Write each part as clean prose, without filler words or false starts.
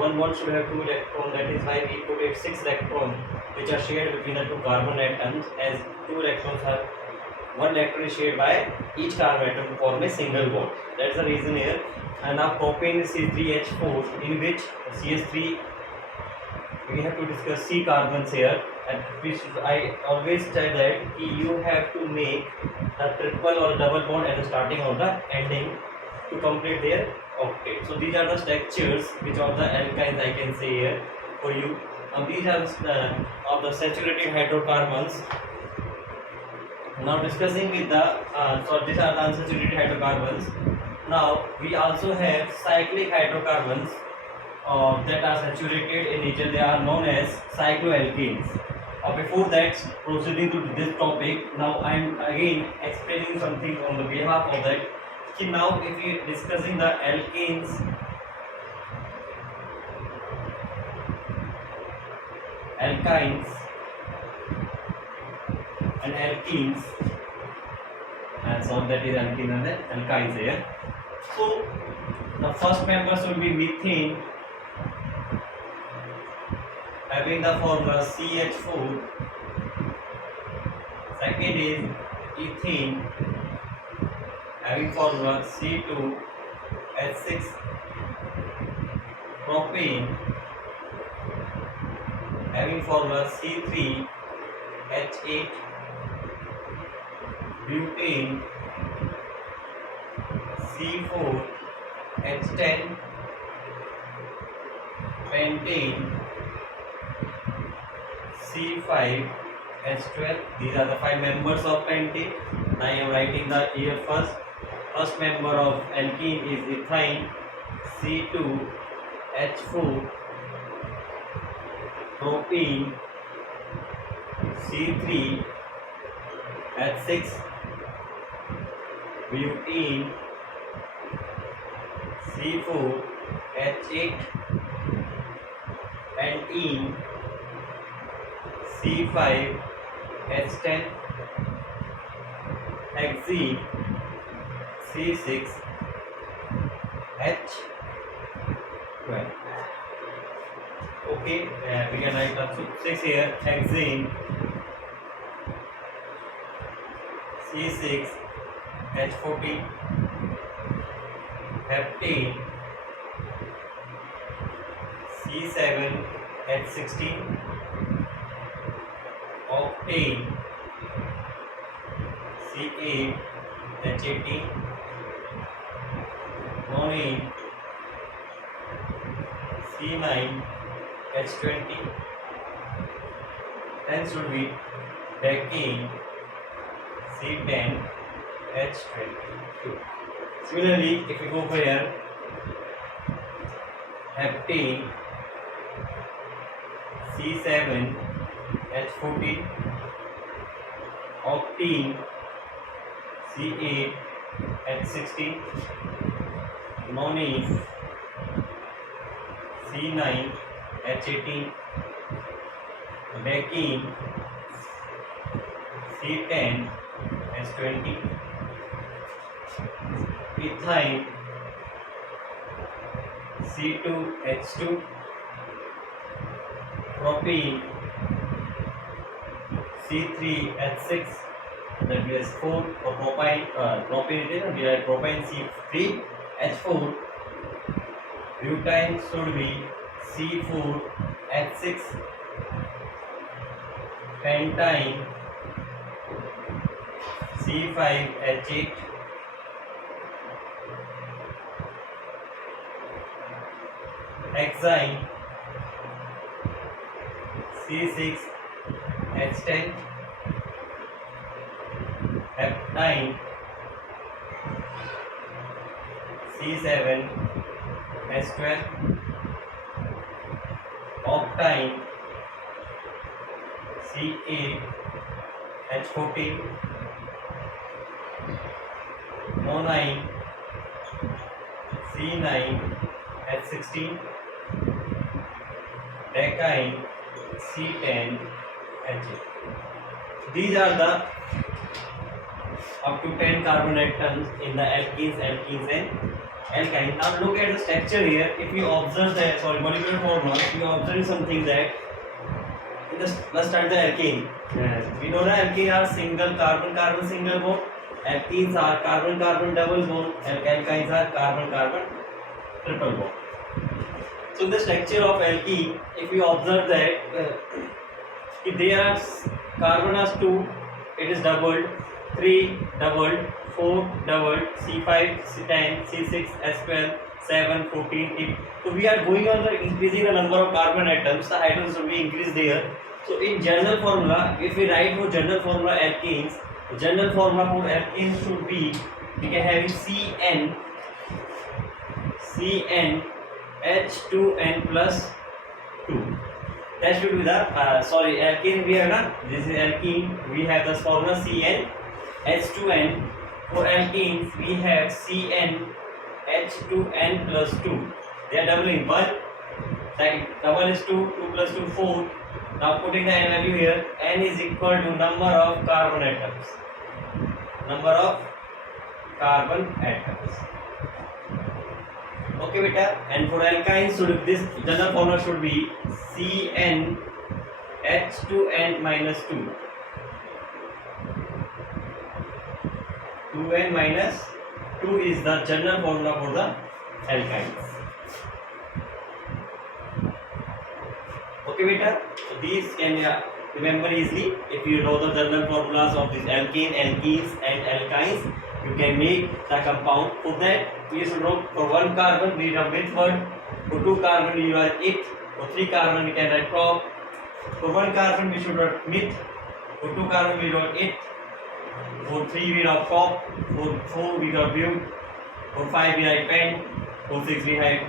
one bond should have 2 electrons. That is why we put it 6 electrons, which are shared between the 2 carbon atoms. As 2 electrons are, 1 electron is shared by each carbon atom to form a single bond. That's the reason here. And now propane is C3H4, in which CH3, we have to discuss C carbons here. And which I always tell that you have to make a triple or double bond at the starting or the ending to complete their octet. So these are the structures which are the alkynes I can say here for you. Now these are of the saturated hydrocarbons. Now discussing with the so these are the unsaturated hydrocarbons. Now we also have cyclic hydrocarbons that are saturated in nature. They are known as cycloalkenes. Before that, proceeding to this topic, now I am again explaining something on the behalf of that. Now if we are discussing the alkenes, alkynes and alkenes, and so that is alkene and alkynes here. So the first member should be methane, having the formula CH4. Second is ethane, having formula C2H6. Propane, having formula C3H8. Butane, C4H10. Pentane, C5H12. These are the 5 members of pentane. Now I am writing the here first. First member of alkene is ethyne, C2H4. Propene, C3H6. Butene, C4H8. Pentene, C5H10. Hexene, C6H12. Okay, we can write up 6 here. Hexene, C6H14. Heptane, C7H16. Octane, C8H18. Nonane, C9H20. Then should be decane, C10H22. Similarly, if we go for here, heptane, C7H14. Octene, C8H16. Nonane, C9H18. Decene, C10H20. Ethyne, C2H2. Propene, C3H6. That is 4 for propane. Propane it is, we write propane C3H4. Butane should be C4H6. Pentane, C5H8. Hexane, C6H10. Heptine, C7H12. Octine, C8H14. Nonane, C9H16. Decane, C10H8. These are the up to 10 carbon atoms in the alkenes, and alkyne. Now look at the structure here. If you observe that, sorry, molecular formula, if you observe something that in the let's start the alkane. We know that alkane are single carbon carbon single bond. Alkenes are carbon carbon double bond. And alkynes are carbon carbon triple bond. So the structure of alkene, if you observe that if there are carbon as 2, it is doubled, 3 doubled, 4 doubled, C5, C10, C6, S12, 7, 14, 8. So we are going on the increasing the number of carbon atoms, the atoms will be increased there. So in general formula, if we write for general formula alkenes, the general formula for alkenes should be, we can have CN, CN, H2N plus 2. That should be the alkene we have na. This is alkene. We have the formula CN H2N. For alkenes we have CN H2N plus 2. They are doubling. 1 double is 2, 2 plus 2 4. Now putting the n value here, n is equal to number of carbon atoms. Number of carbon atoms. Okay beta, and for alkynes should this general formula should be CN H2N minus 2. 2n minus 2 is the general formula for the alkynes. Okay beta, so these can remember easily. If you know the general formulas of this alkane, alkenes and alkynes, you can make the compound. For that we should know for 1 carbon we have with word, for 2 carbon we write it, for 3 carbon we can write prop, for 1 carbon we should write mit, for 2 carbon we write it, for 3 we write prop, for 4 we write but, for 5 we write pen, for 6 we have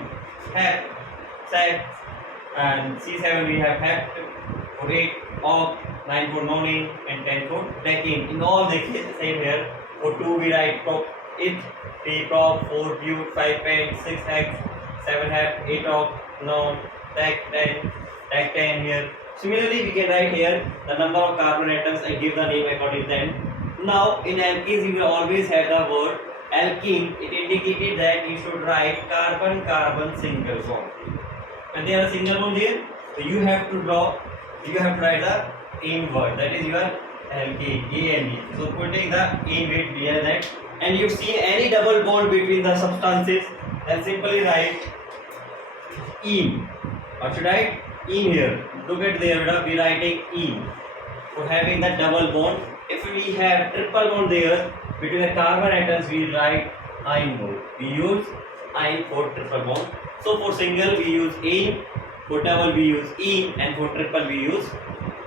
hep, sec, and C7 we have hept, for 8 op, 9 for nonane and 10 for decane. In all the cases same here. For 2 we write prop it, 3 prop, 4 but, 5 pen, 6 hex, 7 hep, 8 op, non, tech 10, tech 10 here. Similarly we can write here the number of carbon atoms and give the name according to them. Now in alkenes you will always have the word alkene. It indicated that you should write carbon carbon single bond. When there are single bond there, so you have to write the in word, that is your alkene, A and E. So putting the in weight near that, and you see any double bond between the substances, then simply write in. What should I write? In here. Look at there, we writing in for having that double bond. If we have triple bond there between the carbon atoms, we write in word. We use in for triple bond. So for single we use in, for double we use in, and for triple we use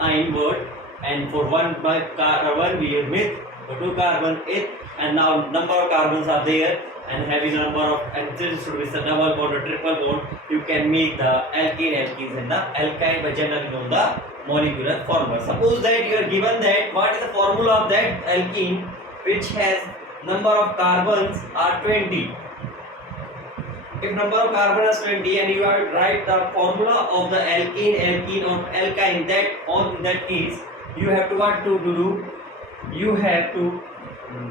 in word. And for 1 carbon we use with, for 2 carbon it, and now number of carbons are there, and having a number of, and this should be a double bond or triple bond, you can make the alkane, alkenes and the alkyne by generally known the molecular formula. Suppose that you are given that what is the formula of that alkene which has number of carbons are 20. If number of carbon is 20 and you have to write the formula of the alkene, alkene or alkyne, that on that case you have to what to do? You have to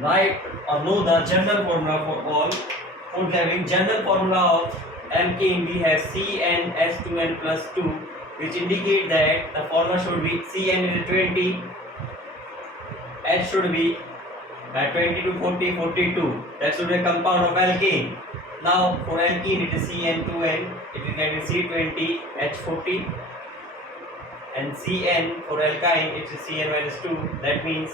write or know the general formula for all. For having general formula of alkene, we have CnH2n plus 2, which indicate that the formula should be Cn is 20, H should be 20 to 40, 42. That should be a compound of alkane. Now for alkene it is Cn2n, it is going to C20, H40. And Cn for alkyne it is Cn minus 2, that means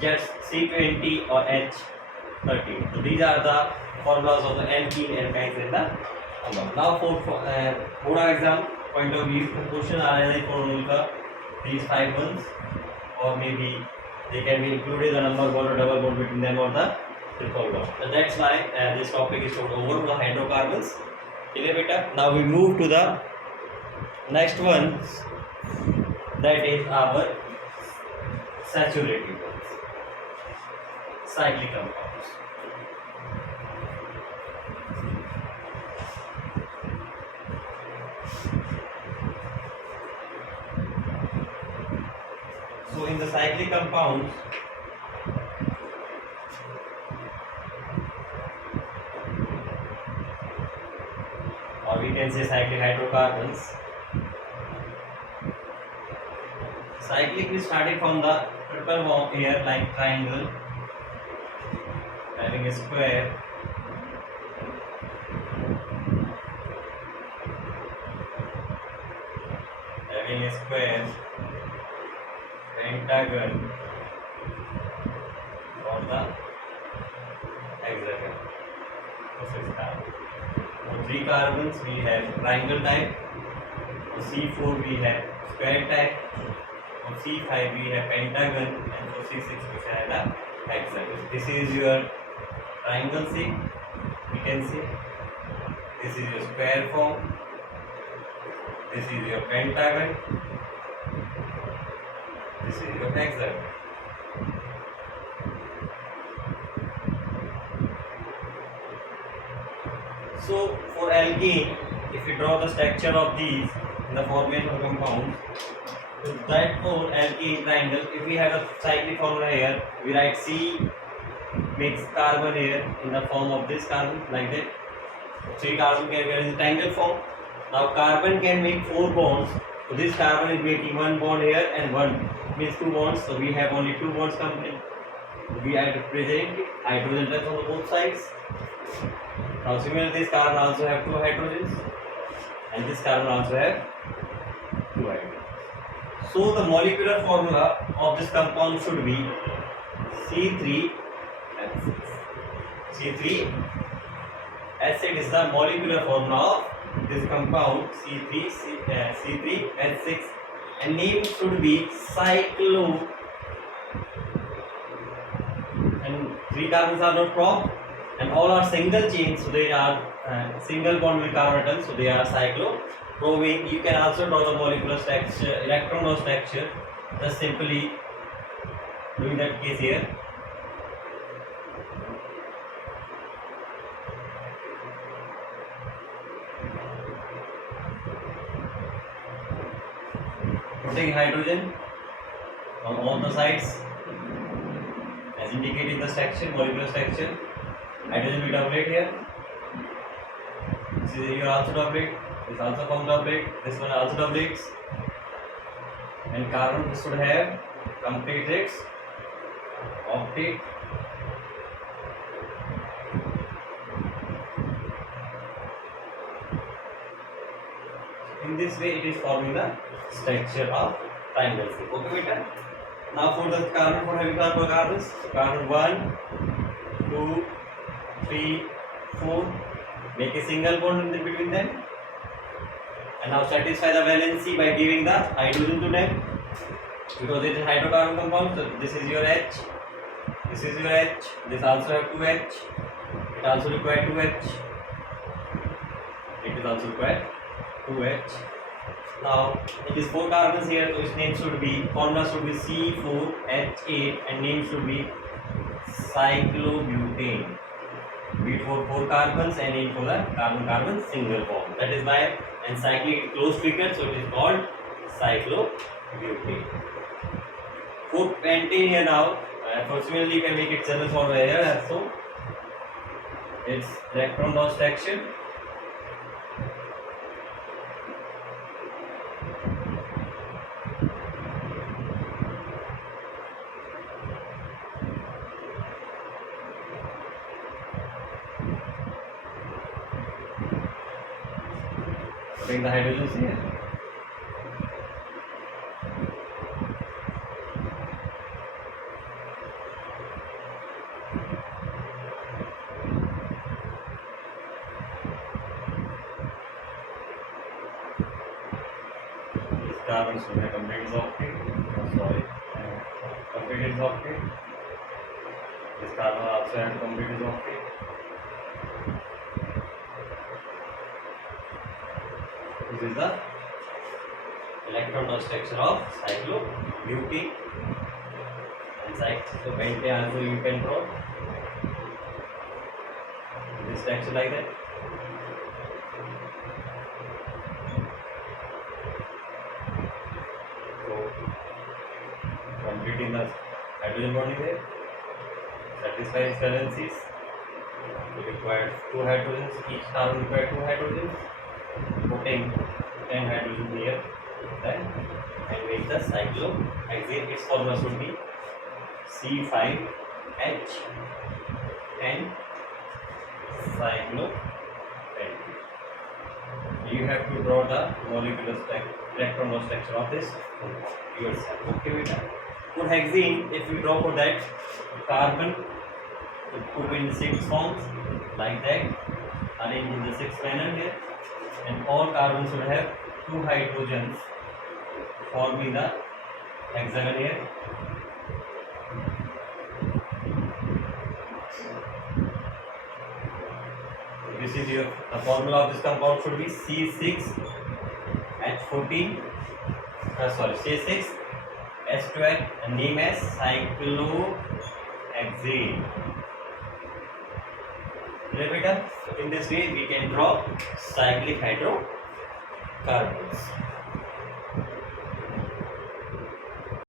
just C20 or H30. So these are the formulas of the alkene, alkynes and the compound. Now for board exam point of view, question are for these 5 ones, or maybe they can be included the number bond or double bond between them or the triple bond. So that's why this topic is over, the hydrocarbons. Clear beta? Now we move to the next one, that is our saturated ones, cyclic compounds. So in the cyclic compounds, say cyclic hydrocarbons. Cyclic is starting from the triple bond here, like triangle, having a square, pentagon, or the hexagon. This is carbon. For 3 carbons we have triangle type. For C4 we have square type. For C5 we have pentagon, and for C6 we have the hexagon. This is your triangle shape. You can see. This is your square form. This is your pentagon. This is your hexagon. So for alkene, if you draw the structure of these in the formation of compounds, so that for alkene triangle, if we have a cyclic formula here, we write C makes carbon here in the form of this carbon, like that. 3 carbon can be in the triangle form. Now carbon can make 4 bonds. So this carbon is making 1 bond here and 1 means 2 bonds. So we have only 2 bonds complete. We are representing hydrogen atoms on both sides. Now similarly, this carbon also have 2 hydrogens, and this carbon also have 2 hydrogens. So the molecular formula of this compound should be C3H6. C3H6 is the molecular formula of this compound C3H6, and name should be cyclo. And 3 carbons are not prop, and all are single chains, so they are single bond with carbon atoms, so they are cycloprovane. You can also draw the molecular structure, electron structure, just simply doing that case here. Putting hydrogen on all the sides as indicated in the structure, molecular structure. Hydrogen will doublet here. This is here also doublet. This also forms doublet. This one also doublets. And carbon should have complete its octet. In this way, it is forming the structure of triangle shape. Okay, beta. Now for the carbon, for heavy carbons, carbon 1, 2, 3, 4, make a single bond in between them, and now satisfy the valency by giving the hydrogen to them, because it is hydrocarbon compound. So this is your H, this is your H, this also have 2H, it also require 2H, it is also required 2H. Now it is 4 carbons here, so its name should be, formula should be C4H8, and name should be cyclobutane. Beat for 4 carbons and aim for the carbon-carbon single bond. That is why, and cyclic close figure, so it is called cyclobutane. For pentane here now, fortunately you can make it general formula here also. It's electron loss fraction. Putting the hydrogens here. This carbon should have completed its octet. Sorry, completed its octet. This carbon also have completed its octet. This is the electron structure of cyclobutane, and cyclopentane also you can draw this structure like that. So completing the hydrogen bonding there, satisfies valencies. We require 2 hydrogens, each carbon requires 2 hydrogens. putting 10 hydrogen here, then and make the cyclohexane. Its formula should be C5H and cyclohexane. You have to draw the molecular electron structure of this yourself. Okay, beta. For hexene, if we draw for that carbon to be in 6 forms like that, arranged in the 6th manner here, and all carbons should have 2 hydrogens forming the hexagon here. This is your the formula of this compound should be C6H14 C6H12 and name as cyclohexane. In this way we can draw cyclic hydrocarbons.